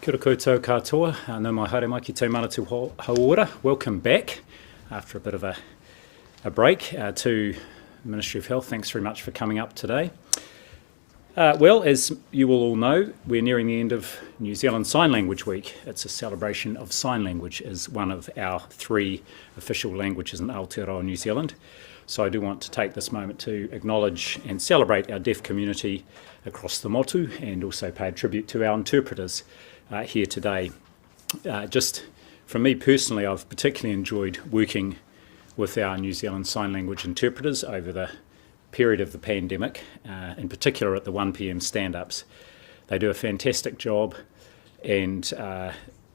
Kia ora koutou katoa, nau mai haere mai ki te manatu hauora. Welcome back after a bit of a break to the Ministry of Health. Thanks very much for coming up today. Well, as you will all know, we're nearing the end of New Zealand Sign Language Week. It's a celebration of sign language as one of our 3 official languages in Aotearoa, New Zealand. So I do want to take this moment to acknowledge and celebrate our deaf community across the motu and also pay a tribute to our interpreters here today. Just from me personally, I've particularly enjoyed working with our New Zealand Sign Language interpreters over the period of the pandemic, in particular at the 1 p.m. stand-ups. They do a fantastic job, and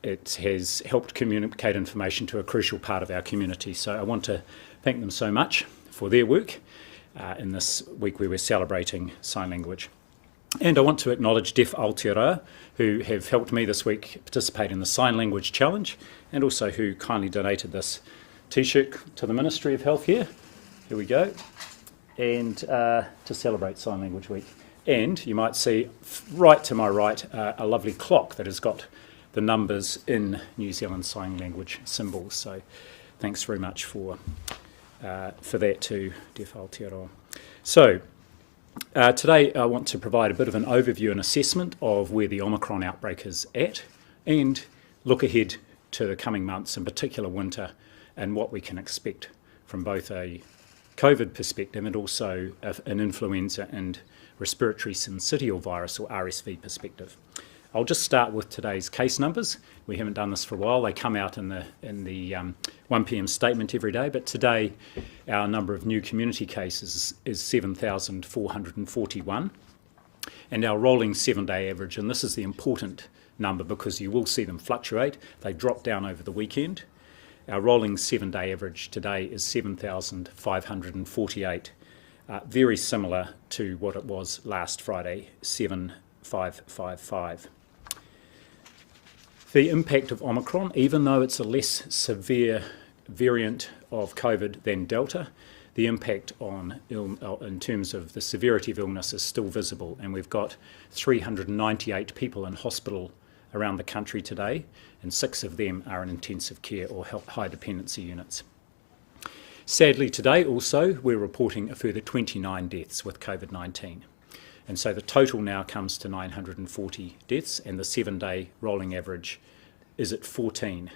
it has helped communicate information to a crucial part of our community. So I want to thank them so much for their work in this week where we're celebrating sign language. And I want to acknowledge Deaf Aotearoa, who have helped me this week participate in the Sign Language Challenge, and also who kindly donated this T-shirt to the Ministry of Health here. Here we go. And to celebrate Sign Language Week. And you might see right to my right a lovely clock that has got the numbers in New Zealand Sign Language symbols. So thanks very much for that to Deaf Aotearoa. So today I want to provide a bit of an overview and assessment of where the Omicron outbreak is at, and look ahead to the coming months, in particular winter, and what we can expect from both a COVID perspective and also an influenza and respiratory syncytial virus or RSV perspective. I'll just start with today's case numbers. We haven't done this for a while. They come out in the 1 p.m. statement every day, but today our number of new community cases is 7,441, and our rolling 7-day average, and this is the important number because you will see them fluctuate. They drop down over the weekend. Our rolling 7-day average today is 7,548, very similar to what it was last Friday, 7,555. The impact of Omicron, even though it's a less severe variant of COVID than Delta, the impact on in terms of the severity of illness is still visible, and we've got 398 people in hospital around the country today, and 6 of them are in intensive care or high dependency units. Sadly today also we're reporting a further 29 deaths with COVID-19, and so the total now comes to 940 deaths, and the 7-day rolling average is at 14.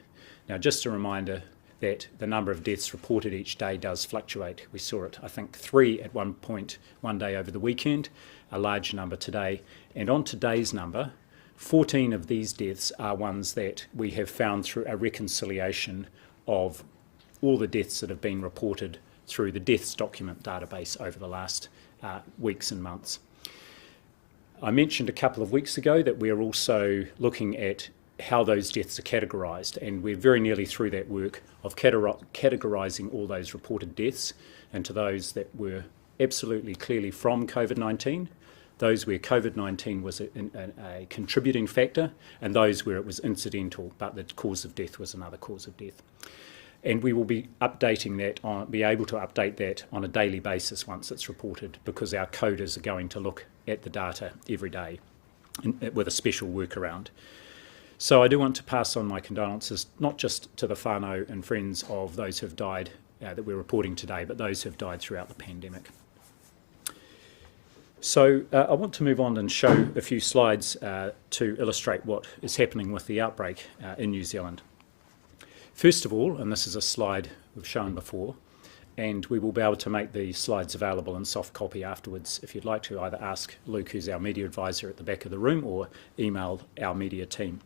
Now just a reminder that the number of deaths reported each day does fluctuate. We saw it, I think, 3 at one point one day over the weekend, a large number today, and on today's number 14 of these deaths are ones that we have found through a reconciliation of all the deaths that have been reported through the deaths document database over the last weeks and months. I mentioned a couple of weeks ago that we're also looking at how those deaths are categorised, and we're very nearly through that work of categorising all those reported deaths into those that were absolutely clearly from COVID-19, those where COVID-19 was a contributing factor, and those where it was incidental, but the cause of death was another cause of death. And we will be updating that, be able to update that on a daily basis once it's reported, because our coders are going to look at the data every day with a special workaround. So I do want to pass on my condolences, not just to the whānau and friends of those who have died that we're reporting today, but those who have died throughout the pandemic. So I want to move on and show a few slides to illustrate what is happening with the outbreak in New Zealand. First of all, and this is a slide we've shown before, and we will be able to make the slides available in soft copy afterwards if you'd like to either ask Luke, who's our media advisor at the back of the room, or email our media team.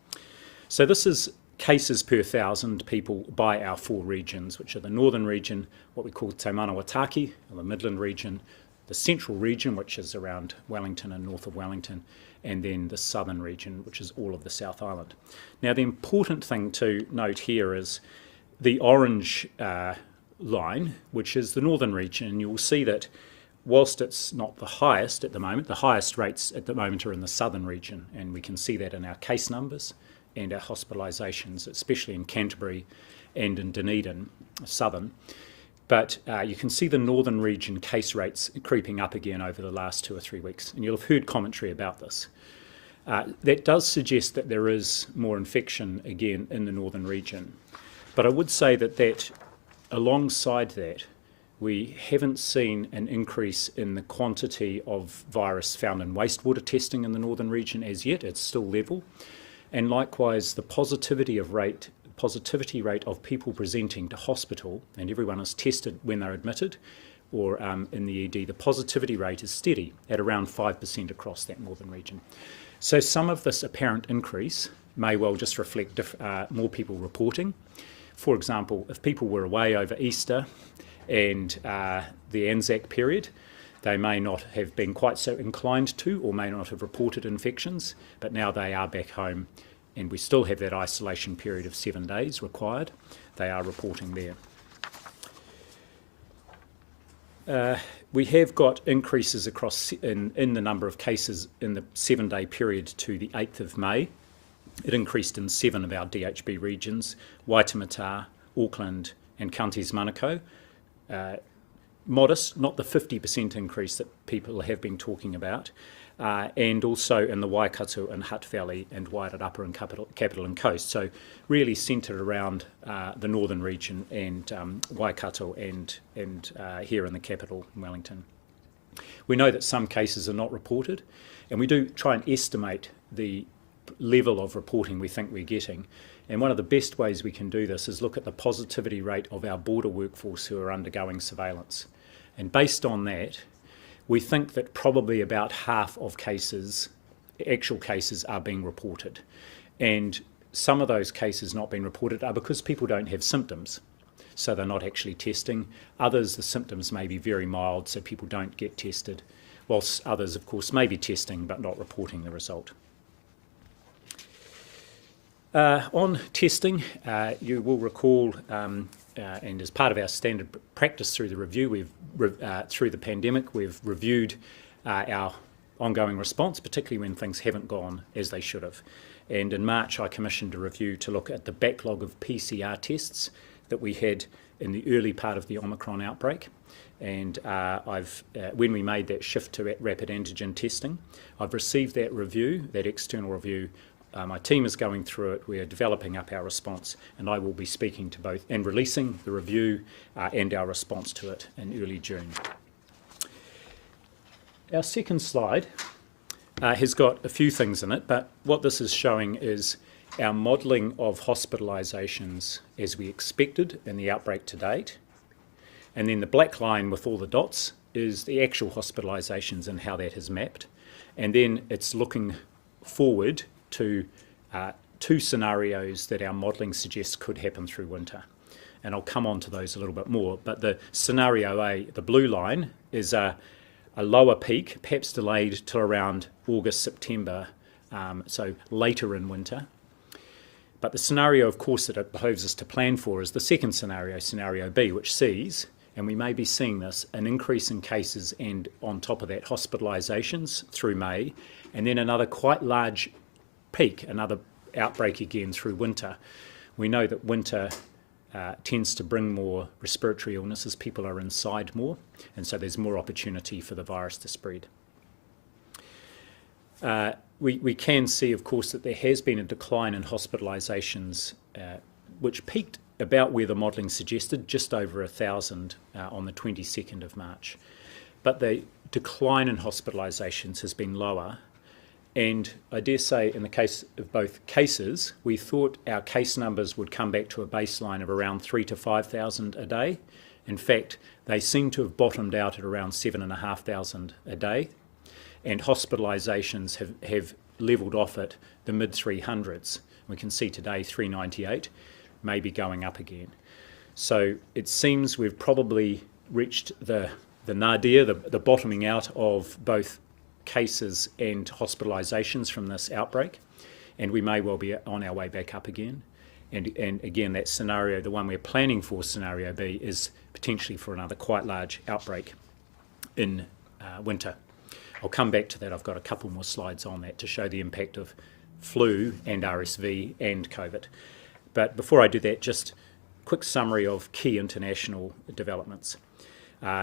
So this is cases per 1,000 people by our 4 regions, which are the northern region, what we call Te Manawataki, or the Midland region, the central region, which is around Wellington and north of Wellington, and then the southern region, which is all of the South Island. Now, the important thing to note here is the orange line, which is the northern region, and you will see that whilst it's not the highest at the moment, the highest rates at the moment are in the southern region, and we can see that in our case numbers and our hospitalisations, especially in Canterbury and in Dunedin, southern. But you can see the northern region case rates creeping up again over the last 2 or 3 weeks, and you'll have heard commentary about this. That does suggest that there is more infection again in the northern region. But I would say that alongside that, we haven't seen an increase in the quantity of virus found in wastewater testing in the northern region as yet. It's still level. And likewise, the positivity rate of people presenting to hospital, and everyone is tested when they're admitted or in the ED, the positivity rate is steady at around 5% across that northern region. So some of this apparent increase may well just reflect more people reporting. For example, if people were away over Easter and the Anzac period, they may not have been quite so inclined to or may not have reported infections, but now they are back home and we still have that isolation period of 7 days required. They are reporting there. We have got increases across in the number of cases in the 7-day period to the 8th of May. It increased in 7 of our DHB regions, Waitemata, Auckland and Counties Manukau. Modest, not the 50% increase that people have been talking about, and also in the Waikato and Hutt Valley and Wairarapa and Capital and Coast. So really centred around the northern region and Waikato and here in the capital, Wellington. We know that some cases are not reported, and we do try and estimate the level of reporting we think we're getting. And one of the best ways we can do this is look at the positivity rate of our border workforce who are undergoing surveillance. And based on that, we think that probably about half of cases, actual cases, are being reported. And some of those cases not being reported are because people don't have symptoms, so they're not actually testing. Others, the symptoms may be very mild, so people don't get tested, whilst others, of course, may be testing but not reporting the result. On testing, you will recall, and as part of our standard practice through the review, through the pandemic, we've reviewed our ongoing response, particularly when things haven't gone as they should have. And in March, I commissioned a review to look at the backlog of PCR tests that we had in the early part of the Omicron outbreak. And when we made that shift to rapid antigen testing, I've received that review, that external review. My team is going through it. We are developing up our response, and I will be speaking to both and releasing the review and our response to it in early June. Our second slide has got a few things in it, but what this is showing is our modelling of hospitalisations as we expected in the outbreak to date. And then the black line with all the dots is the actual hospitalisations and how that has mapped. And then it's looking forward to 2 scenarios that our modelling suggests could happen through winter. And I'll come on to those a little bit more. But the scenario A, the blue line, is a lower peak, perhaps delayed till around August, September, so later in winter. But the scenario, of course, that it behoves us to plan for is the second scenario, scenario B, which sees, and we may be seeing this, an increase in cases and on top of that hospitalisations through May, and then another quite large peak, another outbreak again through winter. We know that winter tends to bring more respiratory illnesses. People are inside more, and so there's more opportunity for the virus to spread. We can see, of course, that there has been a decline in hospitalisations, which peaked about where the modelling suggested, just over 1,000 on the 22nd of March. But the decline in hospitalisations has been lower. And I dare say in the case of both cases, we thought our case numbers would come back to a baseline of around 3,000 to 5,000 a day. In fact, they seem to have bottomed out at around 7,500 a day. And hospitalisations have levelled off at the mid-300s. We can see today 398, maybe going up again. So it seems we've probably reached the nadir, the bottoming out of both cases and hospitalisations from this outbreak, and we may well be on our way back up again. And again, that scenario, the one we're planning for, scenario B, is potentially for another quite large outbreak in winter. I'll come back to that. I've got a couple more slides on that to show the impact of flu and RSV and COVID. But before I do that, just a quick summary of key international developments.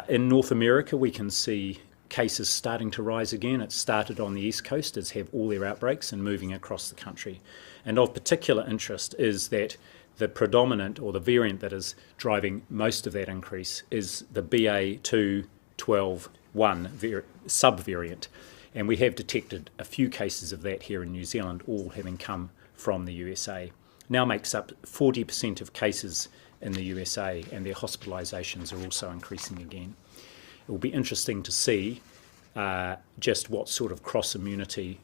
In North America, we can see cases starting to rise again. It started on the East Coast, as have all their outbreaks, and moving across the country. And of particular interest is that the predominant, or the variant that is driving most of that increase, is the BA2.12.1 subvariant. And we have detected a few cases of that here in New Zealand, all having come from the USA. Now makes up 40% of cases in the USA, and their hospitalizations are also increasing again. It will be interesting to see just what sort of cross-immunity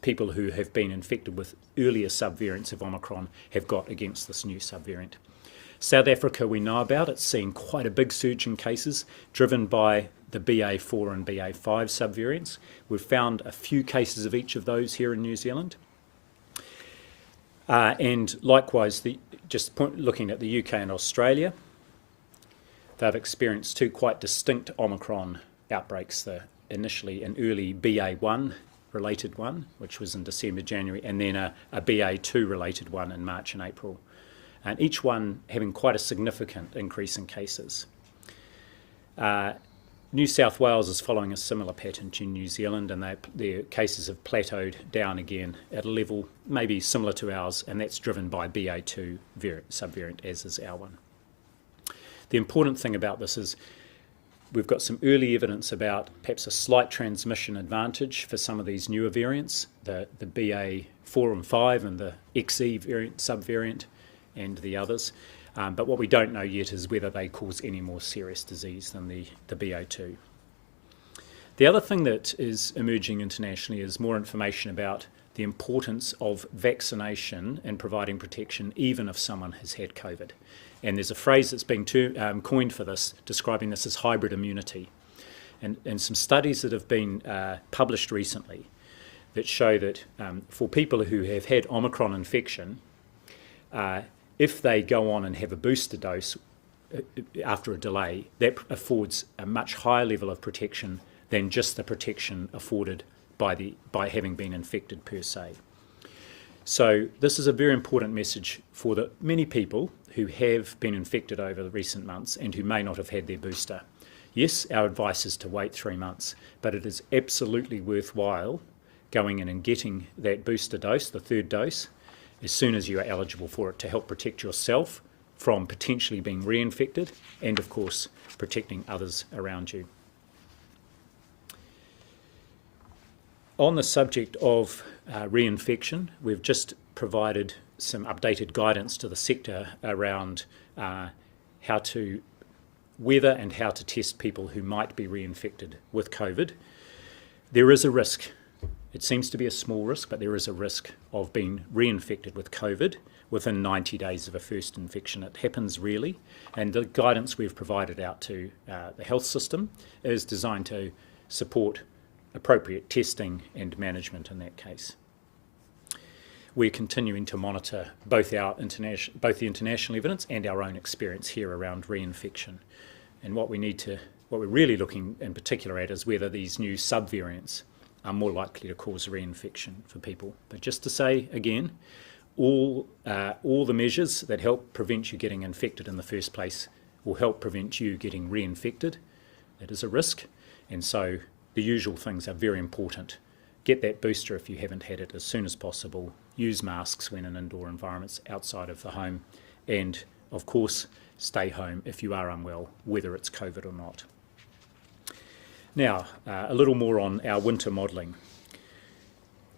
people who have been infected with earlier subvariants of Omicron have got against this new subvariant. South Africa, we know about, it's seen quite a big surge in cases driven by the BA4 and BA5 subvariants. We've found a few cases of each of those here in New Zealand. And likewise, looking at the UK and Australia, they've experienced two quite distinct Omicron outbreaks, initially an early BA1 related one, which was in December, January, and then a BA2 related one in March and April. And each one having quite a significant increase in cases. New South Wales is following a similar pattern to New Zealand, and their cases have plateaued down again at a level maybe similar to ours, and that's driven by BA2 subvariant, as is our one. The important thing about this is we've got some early evidence about perhaps a slight transmission advantage for some of these newer variants, the BA4 and 5 and the XE variant, subvariant, and the others. But what we don't know yet is whether they cause any more serious disease than the BA2. The other thing that is emerging internationally is more information about the importance of vaccination and providing protection even if someone has had COVID. And there's a phrase that's been coined for this, describing this as hybrid immunity. And some studies that have been published recently that show that for people who have had Omicron infection, if they go on and have a booster dose after a delay, that affords a much higher level of protection than just the protection afforded by having been infected per se. So this is a very important message for the many people who have been infected over the recent months and who may not have had their booster. Yes, our advice is to wait 3 months, but it is absolutely worthwhile going in and getting that booster dose, the third dose, as soon as you are eligible for it, to help protect yourself from potentially being reinfected and, of course, protecting others around you. On the subject of reinfection, we've just provided some updated guidance to the sector around whether and how to test people who might be reinfected with COVID. There is a risk. It seems to be a small risk, but there is a risk of being reinfected with COVID within 90 days of a first infection. It happens rarely, and the guidance we've provided out to the health system is designed to support appropriate testing and management in that case. We're continuing to monitor both the international evidence and our own experience here around reinfection. And what we're really looking in particular at is whether these new subvariants are more likely to cause reinfection for people. But just to say again, all the measures that help prevent you getting infected in the first place will help prevent you getting reinfected. That is a risk, and so the usual things are very important. Get that booster if you haven't had it as soon as possible. Use masks when in indoor environments outside of the home, and of course stay home if you are unwell, whether it's COVID or not. Now, a little more on our winter modelling.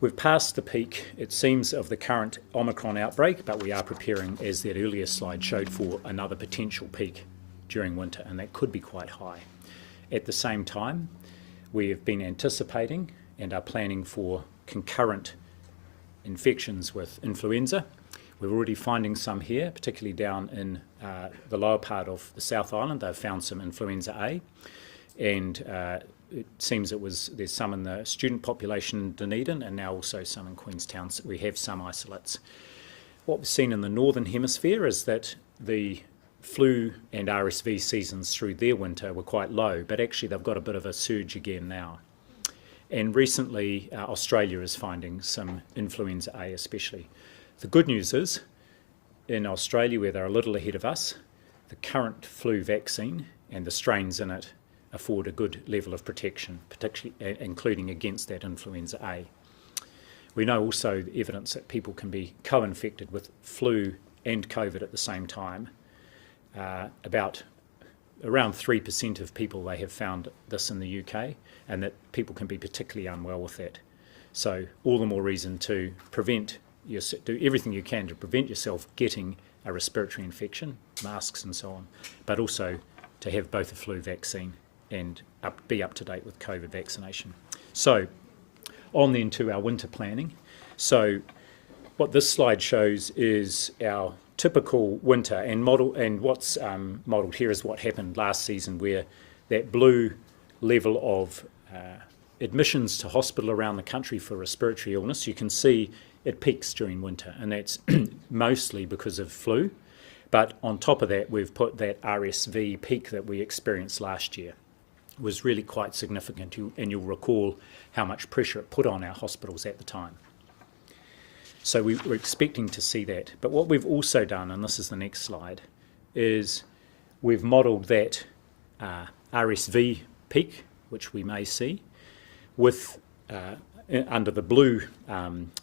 We've passed the peak, it seems, of the current Omicron outbreak, but we are preparing, as that earlier slide showed, for another potential peak during winter, and that could be quite high. At the same time, we have been anticipating and are planning for concurrent infections with influenza. We're already finding some here, particularly down in the lower part of the South Island. They've found some influenza A, and it seems there's some in the student population in Dunedin, and now also some in Queenstown. So we have some isolates. What we've seen in the Northern Hemisphere is that the flu and RSV seasons through their winter were quite low, but actually they've got a bit of a surge again now. And recently, Australia is finding some influenza A especially. The good news is, in Australia, where they're a little ahead of us, the current flu vaccine and the strains in it afford a good level of protection, particularly including against that influenza A. We know also evidence that people can be co-infected with flu and COVID at the same time. Around 3% of people, they have found this in the UK, and that people can be particularly unwell with that. So all the more reason to do everything you can to prevent yourself getting a respiratory infection, masks and so on, but also to have both a flu vaccine and be up to date with COVID vaccination. So on then to our winter planning. So what this slide shows is our typical winter, and what's modelled here is what happened last season, where that blue level of admissions to hospital around the country for respiratory illness, you can see it peaks during winter, and that's mostly because of flu. But on top of that, we've put that RSV peak that we experienced last year. It was really quite significant, and you'll recall how much pressure it put on our hospitals at the time. So we were expecting to see that. But what we've also done, and this is the next slide, is we've modelled that RSV peak, which we may see, with under the blue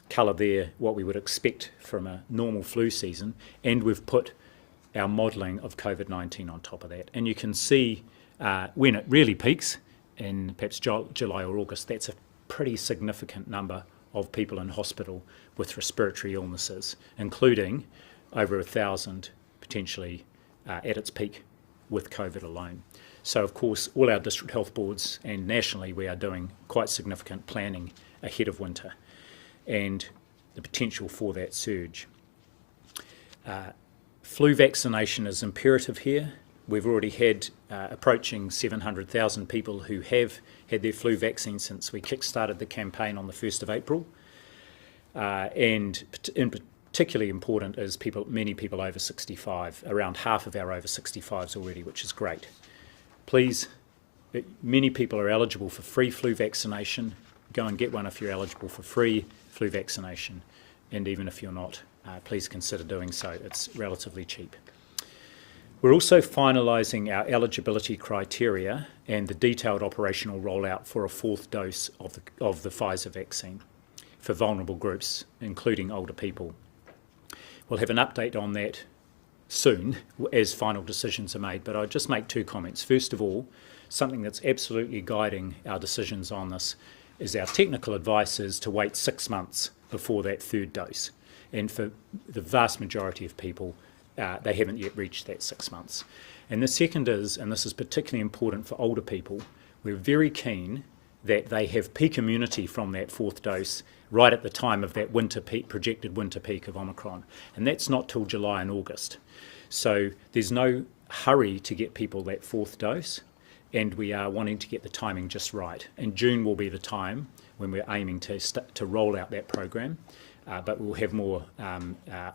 colour there, what we would expect from a normal flu season, and we've put our modelling of COVID-19 on top of that. And you can see when it really peaks, in perhaps July or August, that's a pretty significant number of people in hospital with respiratory illnesses, including over 1,000 potentially at its peak with COVID alone. So of course, all our district health boards and nationally, we are doing quite significant planning ahead of winter and the potential for that surge. Flu vaccination is imperative here. We've already had approaching 700,000 people who have had their flu vaccine since we kick-started the campaign on the 1st of April. And particularly important is many people over 65, around half of our over 65s already, which is great. Please, many people are eligible for free flu vaccination. Go and get one if you're eligible for free flu vaccination. And even if you're not, please consider doing so. It's relatively cheap. We're also finalising our eligibility criteria and the detailed operational rollout for a 4th dose of the Pfizer vaccine for vulnerable groups, including older people. We'll have an update on that soon as final decisions are made, but I'll just make 2 comments. First of all, something that's absolutely guiding our decisions on this is our technical advice is to wait 6 months before that 3rd dose. And for the vast majority of people, they haven't yet reached that 6 months. And the second is, and this is particularly important for older people, we're very keen that they have peak immunity from that 4th dose right at the time of that projected winter peak of Omicron. And that's not till July and August. So there's no hurry to get people that 4th dose, and we are wanting to get the timing just right. And June will be the time when we're aiming to roll out that program. But we'll have more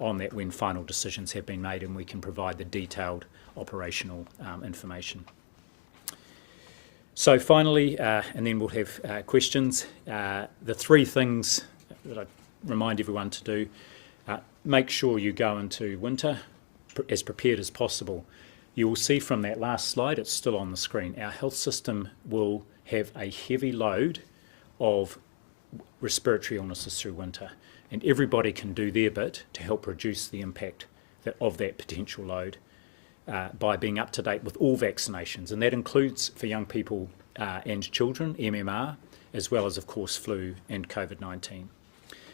on that when final decisions have been made and we can provide the detailed operational information. So finally, and then we'll have questions, the 3 things that I remind everyone to do: make sure you go into winter as prepared as possible. You will see from that last slide, it's still on the screen, our health system will have a heavy load of respiratory illnesses through winter. And everybody can do their bit to help reduce the impact of that potential load by being up to date with all vaccinations. And that includes for young people and children, MMR, as well as, of course, flu and COVID-19.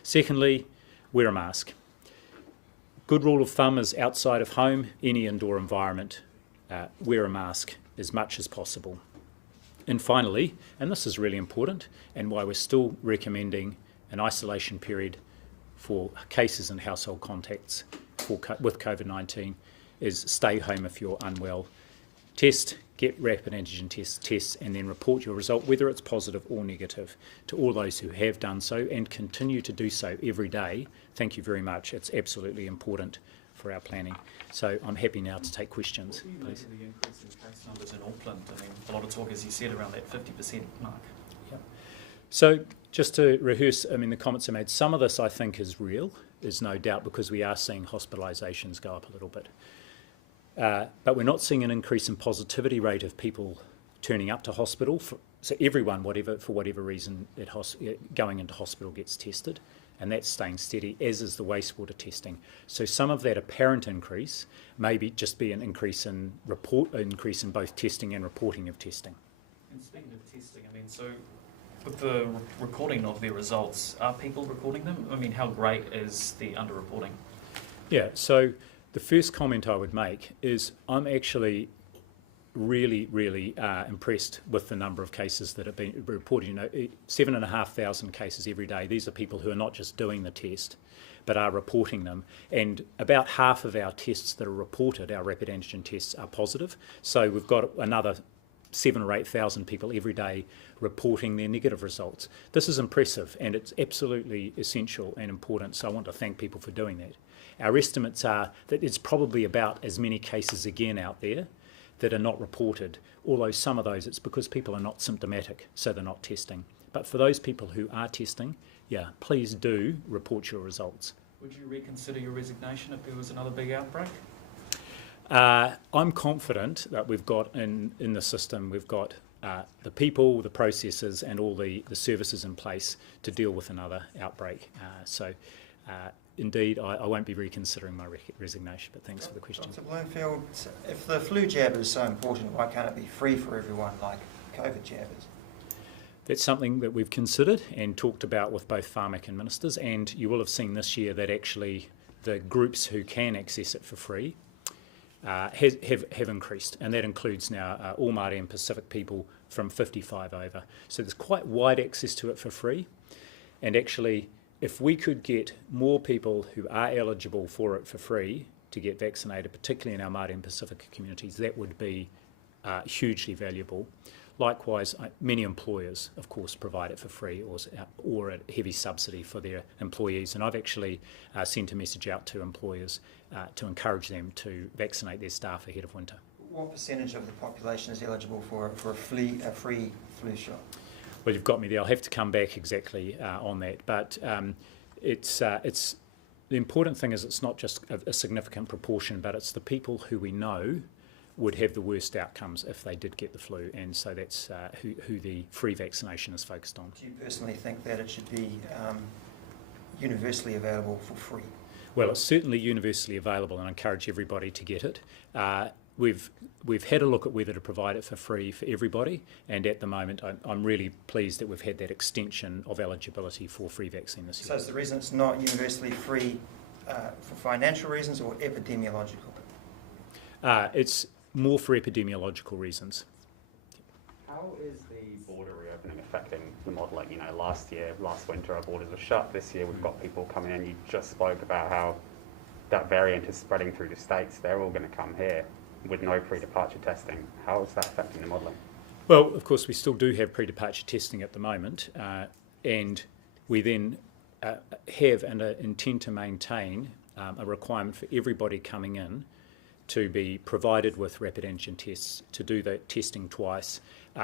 Secondly, wear a mask. Good rule of thumb is outside of home, any indoor environment, wear a mask as much as possible. And finally, and this is really important and why we're still recommending an isolation period for cases and household contacts with COVID-19, is stay home if you're unwell. Test, get rapid antigen tests, and then report your result, whether it's positive or negative. To all those who have done so and continue to do so every day, thank you very much. It's absolutely important for our planning. So I'm happy now to take questions. What do you make of the increase in case numbers in Auckland? I mean, a lot of talk, as you said, around that 50% mark. Yep. So just to rehearse, I mean, the comments are made. Some of this, I think, is real, is no doubt, because we are seeing hospitalizations go up a little bit. But we're not seeing an increase in positivity rate of people turning up to hospital. So everyone, for whatever reason, going into hospital gets tested, and that's staying steady, as is the wastewater testing. So some of that apparent increase may just be an increase in both testing and reporting of testing. And speaking of testing, I mean, so with the recording of their results, are people recording them? I mean, how great is the underreporting? Yeah, so the first comment I would make is I'm actually really, really impressed with the number of cases that have been reported. 7,500 cases every day. These are people who are not just doing the test, but are reporting them. And about half of our tests that are reported, our rapid antigen tests, are positive. So we've got another 7,000 or 8,000 people every day reporting their negative results. This is impressive, and it's absolutely essential and important, so I want to thank people for doing that. Our estimates are that it's probably about as many cases again out there that are not reported, although some of those it's because people are not symptomatic, so they're not testing. But for those people who are testing, yeah, please do report your results. Would you reconsider your resignation if there was another big outbreak? I'm confident that we've got in the system, we've got the people, the processes and all the services in place to deal with another outbreak. Indeed, I won't be reconsidering my resignation, but thanks for the question. Dr. Bloomfield, if the flu jab is so important, why can't it be free for everyone like COVID jab is? That's something that we've considered and talked about with both pharmac and ministers, and you will have seen this year that actually the groups who can access it for free have increased, and that includes now all Māori and Pacific people from 55 over. So there's quite wide access to it for free, and actually if we could get more people who are eligible for it for free to get vaccinated, particularly in our Māori and Pacific communities, that would be hugely valuable. Likewise, many employers, of course, provide it for free or a heavy subsidy for their employees. And I've actually sent a message out to employers to encourage them to vaccinate their staff ahead of winter. What percentage of the population is eligible for a free flu shot? Well, you've got me there. I'll have to come back exactly on that. But it's the important thing is it's not just a significant proportion, but it's the people who we know would have the worst outcomes if they did get the flu, and so that's who the free vaccination is focused on. Do you personally think that it should be universally available for free? Well, it's certainly universally available, and I encourage everybody to get it. We've had a look at whether to provide it for free for everybody, and at the moment I'm really pleased that we've had that extension of eligibility for free vaccine this year. So is the reason it's not universally free for financial reasons or epidemiological? It's more for epidemiological reasons. How is the border reopening affecting the modelling? Last winter our borders were shut. This year we've got people coming in. You just spoke about how that variant is spreading through the states. They're all going to come here with no pre-departure testing. How is that affecting the modelling? Well, of course, we still do have pre-departure testing at the moment, and we then have and intend to maintain a requirement for everybody coming in to be provided with rapid antigen tests, to do the testing twice,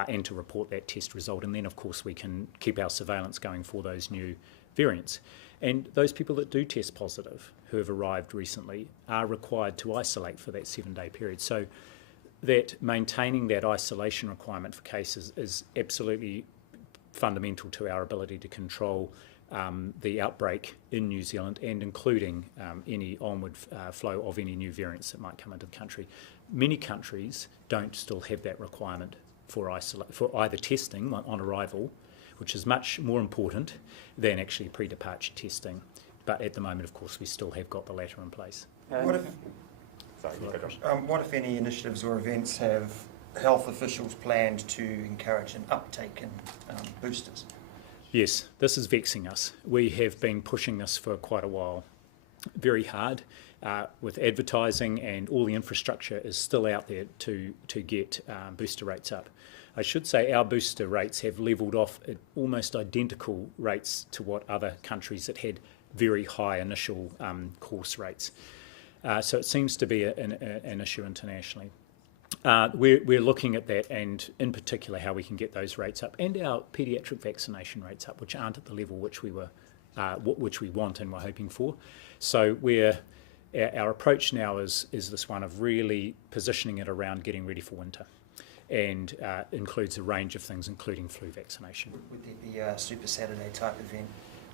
and to report that test result. And then, of course, we can keep our surveillance going for those new variants. And those people that do test positive, who have arrived recently, are required to isolate for that 7-day period. So that maintaining that isolation requirement for cases is absolutely fundamental to our ability to control the outbreak in New Zealand, and including any onward flow of any new variants that might come into the country. Many countries don't still have that requirement for either testing on arrival, which is much more important than actually pre-departure testing. But at the moment, of course, we still have got the latter in place. What if any initiatives or events have health officials planned to encourage an uptake in boosters? Yes, this is vexing us. We have been pushing this for quite a while, very hard, with advertising, and all the infrastructure is still out there to get booster rates up. I should say our booster rates have levelled off at almost identical rates to what other countries that had very high initial course rates. So it seems to be an issue internationally. We're looking at that, and in particular how we can get those rates up, and our paediatric vaccination rates up, which aren't at the level which we want and we're hoping for. So our approach now is this one of really positioning it around getting ready for winter. and includes a range of things, including flu vaccination. Would there be a Super Saturday type event?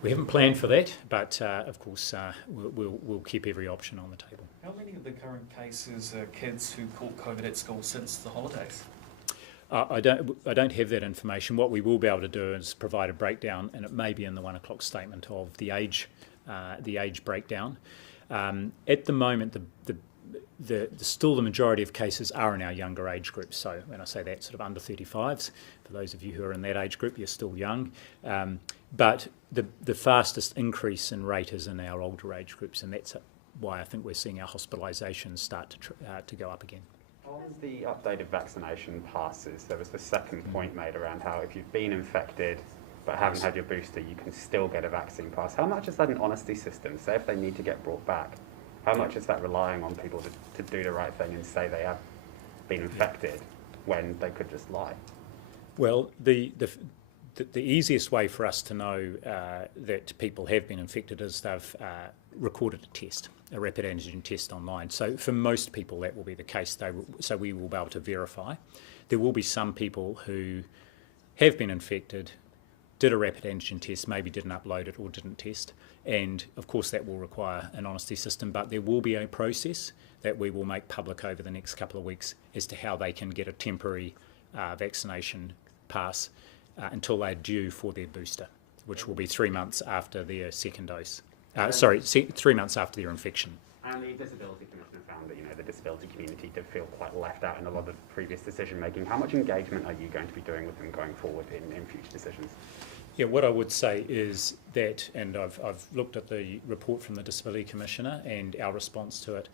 We haven't planned for that, but of course we'll keep every option on the table. How many of the current cases are kids who caught COVID at school since the holidays? I don't have that information. What we will be able to do is provide a breakdown, and it may be in the 1 o'clock statement, of the age breakdown. At the moment, still the majority of cases are in our younger age groups. So when I say that, sort of under 35s, for those of you who are in that age group, you're still young. But the fastest increase in rate is in our older age groups, and that's why I think we're seeing our hospitalizations start to go up again. On the updated vaccination passes, there was the second point made around how if you've been infected but haven't had your booster, you can still get a vaccine pass. How much is that an honesty system? Say if they need to get brought back, how much is that relying on people to do the right thing and say they have been infected when they could just lie? Well, the easiest way for us to know that people have been infected is they've recorded a test, a rapid antigen test online. So for most people that will be the case, so we will be able to verify. There will be some people who have been infected, did a rapid antigen test, maybe didn't upload it or didn't test, and of course that will require an honesty system, but there will be a process that we will make public over the next couple of weeks as to how they can get a temporary vaccination pass until they're due for their booster, which will be 3 months after their second dose. 3 months after their infection. And the Disability Commissioner found that the disability community did feel quite left out in a lot of previous decision making. How much engagement are you going to be doing with them going forward in future decisions? Yeah, what I would say is that, and I've looked at the report from the Disability Commissioner and our response to it.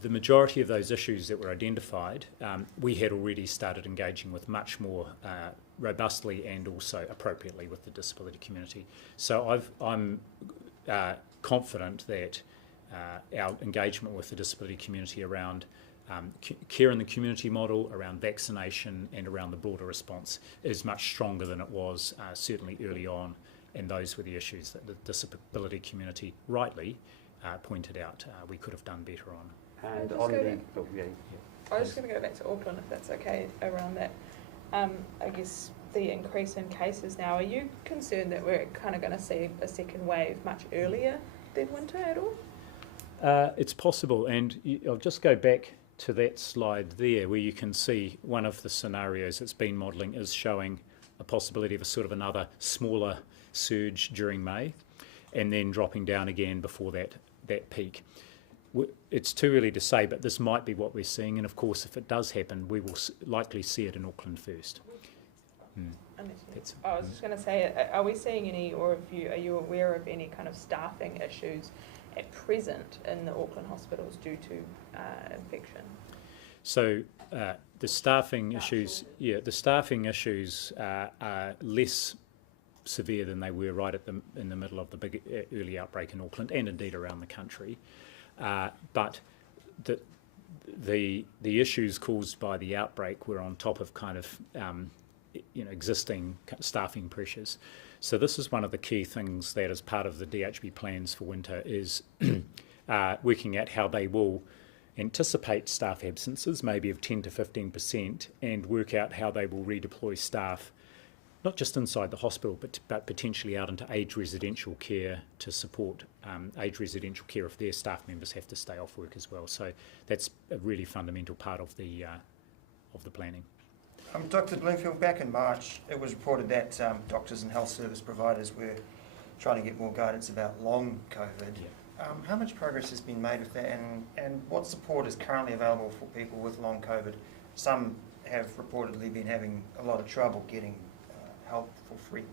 The majority of those issues that were identified, we had already started engaging with much more robustly and also appropriately with the disability community. So I'm confident that our engagement with the disability community around care in the community model, around vaccination and around the broader response is much stronger than it was certainly early on, and those were the issues that the disability community rightly pointed out we could have done better on. And I was just going to go back to Auckland, if that's okay, around that. I guess the increase in cases now, are you concerned that we're kind of going to see a second wave much earlier than winter at all? It's possible, and I'll just go back to that slide there where you can see one of the scenarios that's been modelling is showing a possibility of a sort of another smaller surge during May and then dropping down again before that peak. It's too early to say, but this might be what we're seeing, and of course if it does happen we will likely see it in Auckland first. I was just going to say, are we seeing any, or are you aware of any kind of staffing issues at present in the Auckland hospitals due to infection? So the staffing issues are less severe than they were right in the middle of the big early outbreak in Auckland and indeed around the country. But the issues caused by the outbreak were on top of kind of existing staffing pressures. So this is one of the key things that is part of the DHB plans for winter is working out how they will anticipate staff absences, maybe of 10 to 15%, and work out how they will redeploy staff, not just inside the hospital, but potentially out into aged residential care to support aged residential care if their staff members have to stay off work as well. So that's a really fundamental part of the planning. Dr. Bloomfield, back in March, it was reported that doctors and health service providers were trying to get more guidance about long COVID. Yeah. How much progress has been made with that, and what support is currently available for people with long COVID? Some have reportedly been having a lot of trouble getting help for free.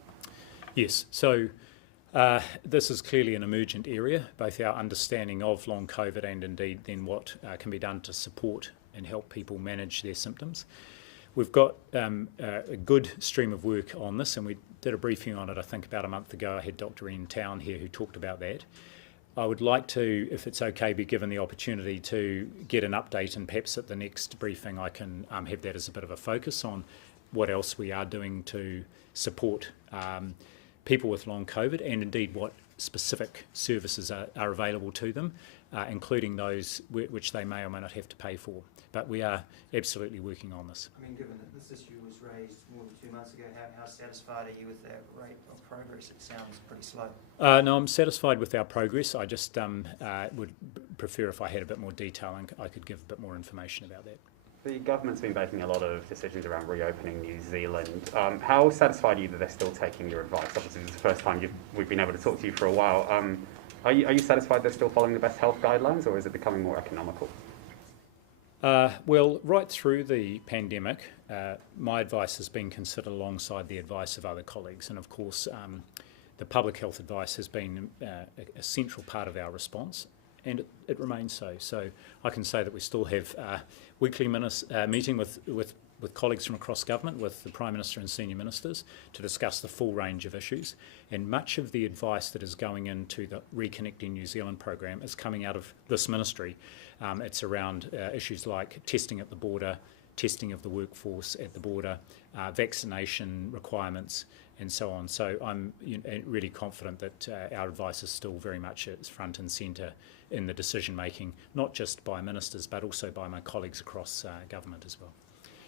Yes, so this is clearly an emergent area, both our understanding of long COVID and indeed then what can be done to support and help people manage their symptoms. We've got a good stream of work on this, and we did a briefing on it I think about a month ago. I had Dr. Ian Town here who talked about that. I would like to, if it's okay, be given the opportunity to get an update, and perhaps at the next briefing I can have that as a bit of a focus on what else we are doing to support people with long COVID and indeed what specific services are available to them, including those which they may or may not have to pay for. But we are absolutely working on this. I mean, given that this issue was raised more than 2 months ago, how satisfied are you with that rate of progress? It sounds pretty slow. No, I'm satisfied with our progress. I just would prefer if I had a bit more detail and I could give a bit more information about that. The government's been making a lot of decisions around reopening New Zealand. How satisfied are you that they're still taking your advice? Obviously, this is the first time we've been able to talk to you for a while. Are you satisfied they're still following the best health guidelines, or is it becoming more economical? Well, right through the pandemic, my advice has been considered alongside the advice of other colleagues, and of course the public health advice has been a central part of our response, and it remains so. So I can say that we still have weekly meeting with colleagues from across government, with the Prime Minister and senior ministers, to discuss the full range of issues. And much of the advice that is going into the Reconnecting New Zealand program is coming out of this ministry. It's around issues like testing at the border, testing of the workforce at the border, vaccination requirements, and so on. So I'm really confident that our advice is still very much at front and centre in the decision making, not just by ministers but also by my colleagues across government as well.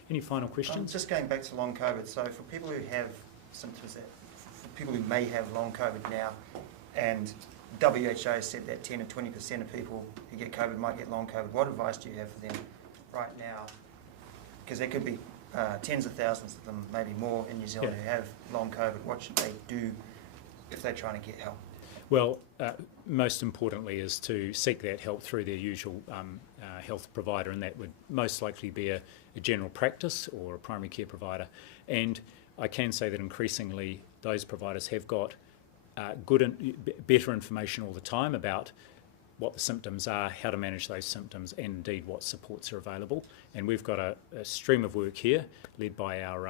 Any final questions? Just going back to long COVID, so for people who have symptoms, for people who may have long COVID now, and WHO said that 10 to 20% of people who get COVID might get long COVID, what advice do you have for them right now? Because there could be tens of thousands of them, maybe more in New Zealand, who have long COVID. What should they do if they're trying to get help? Well, most importantly is to seek that help through their usual health provider, and that would most likely be a general practice or a primary care provider. And I can say that increasingly those providers have got better information all the time about what the symptoms are, how to manage those symptoms, and indeed what supports are available. And we've got a stream of work here led by our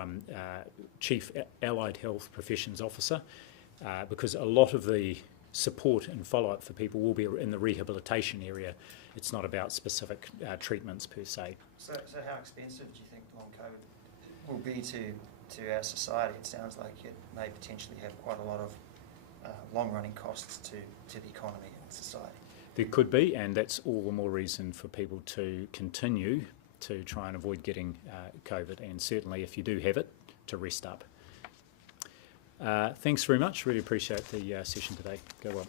Chief Allied Health Professions Officer, because a lot of the support and follow-up for people will be in the rehabilitation area. It's not about specific treatments per se. So how expensive do you think long COVID will be to our society? It sounds like it may potentially have quite a lot of long-running costs to the economy and society. There could be, and that's all the more reason for people to continue to try and avoid getting COVID, and certainly if you do have it, to rest up. Thanks very much. Really appreciate the session today. Go well.